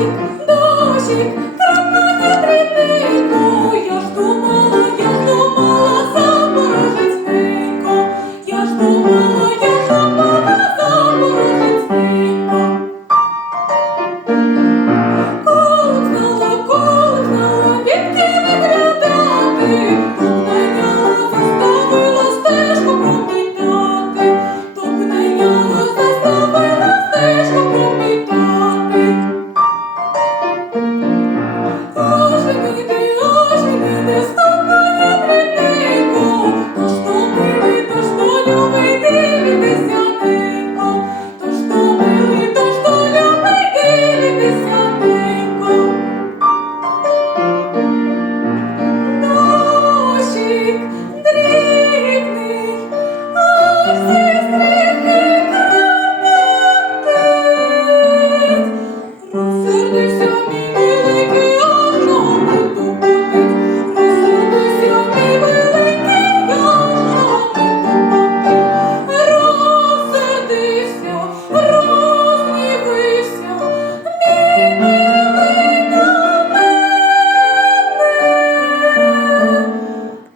Dosik,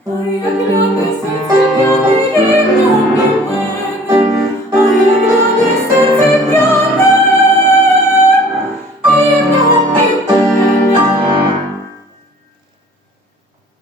Ой, як